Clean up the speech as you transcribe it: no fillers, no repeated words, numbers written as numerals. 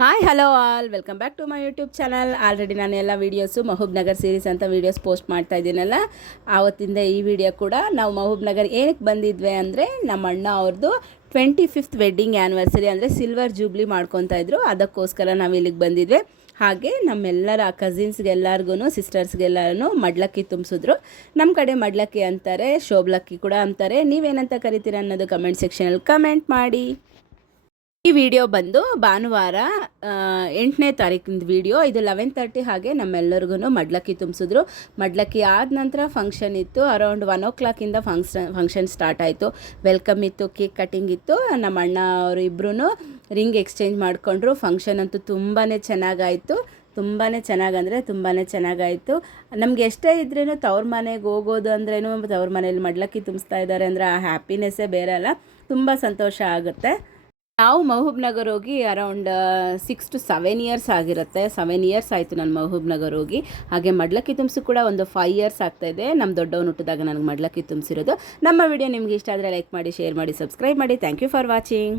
Hi hello all welcome back to my YouTube channel. Already ನಾನು ಎಲ್ಲ videos Mahabubnagar series ಅಂತ videos post ಮಾಡ್ತಾ ಇದ್ದೀನಲ್ಲ, ಆವತ್ತಿಂದ ಈ ವಿಡಿಯೋ ಕೂಡ ನಾವು ಮಹಬೂಬ್ ನಗರ್ ಏನಕ್ಕೆ ಬಂದಿದ್ವಿ ಅಂದರೆ ನಮ್ಮ ಅಣ್ಣ ಅವ್ರದ್ದು 25th ವೆಡ್ಡಿಂಗ್ ಆ್ಯನಿವರ್ಸರಿ ಅಂದರೆ ಸಿಲ್ವರ್ ಜೂಬ್ಲಿ ಮಾಡ್ಕೊತಾ ಇದ್ರು. ಅದಕ್ಕೋಸ್ಕರ ನಾವು ಇಲ್ಲಿಗೆ ಬಂದಿದ್ವಿ. ಹಾಗೆ ನಮ್ಮೆಲ್ಲರ ಕಸಿನ್ಸ್ಗೆಲ್ಲರಿಗೂ ಸಿಸ್ಟರ್ಸ್ಗೆಲ್ಲರೂ ಮಡ್ಲಕ್ಕಿ ತುಂಬಿಸಿದ್ರು. ನಮ್ಮ ಕಡೆ ಮಡ್ಲಕ್ಕಿ ಅಂತಾರೆ, ಶೋಬ್ಲಕ್ಕಿ ಕೂಡ ಅಂತಾರೆ. ನೀವೇನಂತ ಕರಿತೀರ ಅನ್ನೋದು ಕಮೆಂಟ್ ಸೆಕ್ಷನಲ್ಲಿ ಕಮೆಂಟ್ ಮಾಡಿ. ಈ ವಿಡಿಯೋ ಬಂದು ಭಾನುವಾರ 8ನೇ ತಾರೀಕಿನ ವಿಡಿಯೋ. ಇದು 11:30 ಹಾಗೆ ನಮ್ಮೆಲ್ಲರಿಗೂ ಮಡ್ಲಕ್ಕಿ ತುಂಬಿಸಿದ್ರು. ಮಡ್ಲಕ್ಕಿ ಆದ ನಂತರ ಫಂಕ್ಷನ್ ಇತ್ತು. ಅರೌಂಡ್ 1 o'clock ಫಂಕ್ಷನ್ ಸ್ಟಾರ್ಟ್ ಆಯಿತು. ವೆಲ್ಕಮ್ ಇತ್ತು, ಕೇಕ್ ಕಟ್ಟಿಂಗ್ ಇತ್ತು. ನಮ್ಮ ಅಣ್ಣ ಅವರು ಇಬ್ಬರೂ ರಿಂಗ್ ಎಕ್ಸ್ಚೇಂಜ್ ಮಾಡಿಕೊಂಡ್ರು. ಫಂಕ್ಷನ್ ಅಂತೂ ತುಂಬಾ ಚೆನ್ನಾಗಾಯಿತು. ತುಂಬಾ ಚೆನ್ನಾಗಂದರೆ ತುಂಬಾ ಚೆನ್ನಾಗಾಯಿತು. ನಮಗೆ ಎಷ್ಟೇ ಇದ್ರೂ ತವ್ರ ಮನೆಗೆ ಹೋಗೋದು ಅಂದ್ರೇನು, ತವ್ರ ಮನೇಲಿ ಮಡ್ಲಕ್ಕಿ ತುಂಬಿಸ್ತಾ ಇದ್ದಾರೆ ಅಂದರೆ ಆ ಹ್ಯಾಪಿನೆಸ್ಸೇ ಬೇರೆ ಅಲ್ಲ. ತುಂಬ ಸಂತೋಷ ಆಗುತ್ತೆ. ನಾವು ಮಹಬೂಬ್ ನಗರ್ ಹೋಗಿ ಅರೌಂಡ್ 6 to 7 years ಆಗಿರುತ್ತೆ. 7 years ಆಯಿತು ನಾನು ಮಹಬೂಬ್ ನಗರ್ ಹೋಗಿ. ಹಾಗೆ ಮಡ್ಲಕ್ಕಿ ತುಂಬಿಸಿ ಕೂಡ ಒಂದು 5 years ಆಗ್ತಾಯಿದೆ. ನಮ್ಮ ದೊಡ್ಡವನು ಹುಟ್ಟಿದಾಗ ನನಗೆ ಮಡ್ಲಕ್ಕಿ ತುಂಬಿಸಿರೋದು. ನಮ್ಮ ವಿಡಿಯೋ ನಿಮಗೆ ಇಷ್ಟ ಆದರೆ ಲೈಕ್ ಮಾಡಿ, ಶೇರ್ ಮಾಡಿ, ಸಬ್ಸ್ಕ್ರೈಬ್ ಮಾಡಿ. Thank you for watching.